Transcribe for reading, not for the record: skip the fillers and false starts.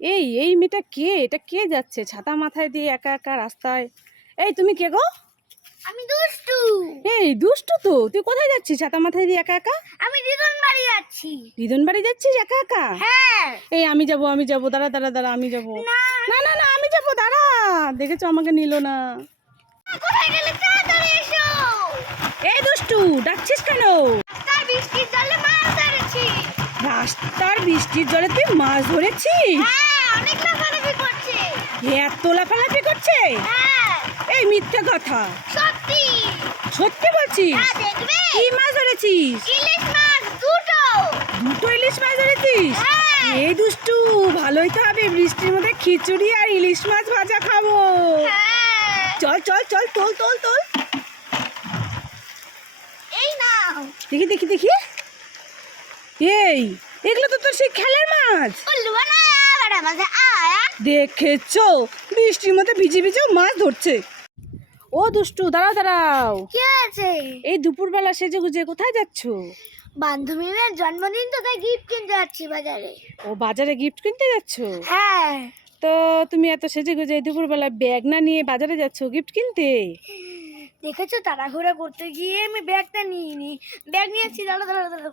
এই মেয়েটা কে? এটা কে যাচ্ছে ছাতা মাথায় দিয়ে একা একা রাস্তায়? এই তুমি কে গো? আমি দুষ্টু। এই দুষ্টু তো, তুই কোথায় যাচ্ছিস ছাতা মাথায় দিয়ে একা একা? আমি দিদুন বাড়ি যাচ্ছি। দিদুন বাড়ি যাচ্ছিস একা একা? হ্যাঁ। এই আমি যাবো, দাঁড়া দাঁড়া দাঁড়া, আমি যাবো। না না না না, আমি যাবো, দাঁড়া। দেখেছো আমাকে নিল না। কোথায় গেলে? তাড়াতাড়ি এসো। এই দুষ্টু, ডাকছিস কেন? রাস্তার বৃষ্টির জলে মাছ ধরেছি। রাস্তার বৃষ্টির জলে তুই মাছ ধরেছিস? হ্যাঁ, অনেক লাফালাফি করছে। এত লাফালাফি করছে? হ্যাঁ, এই মিথ্যে কথা। সত্যি। সত্যি বলছিস? হ্যাঁ, দেখবে। কি মাছ ধরেছিস? ইলিশ মাছ দুটো। দুটো ইলিশ মাছ ধরেছিস? হ্যাঁ। এই দুষ্টু, ভালোই তো হবে, বৃষ্টির মধ্যে খিচুড়ি আর ইলিশ মাছ ভাজা খাবো। হ্যাঁ। চল চল চল, তোল তোল তোল। এই নাও। দেখি দেখি দেখি। এই, এগুলো তো তোর সেই খেলার মাছ। উল্লু না বড় মজা আয়া। দেখেছো, বৃষ্টির মধ্যে ভিজে ভিজেও মাছ ধরছে। ও দুষ্টু, দাঁড়াও দাঁড়াও। কি আছে? এই দুপুরবেলা সেজে গুজে কোথায় যাচ্ছো? বান্ধবীর জন্মদিন তো, তাই গিফট কিনতে যাচ্ছি বাজারে। ও, বাজারে গিফট কিনতে যাচ্ছো? হ্যাঁ। তো তুমি এত সেজে গুজে এই দুপুরবেলা ব্যাগ না নিয়ে বাজারে যাচ্ছো গিফট কিনতে? দেখেছো, তাড়াহুড়া করতে গিয়ে আমি ব্যাগটা নিয়ে ব্যাগ নিয়েছি। দাঁড়া দাঁড়া দাঁড়া।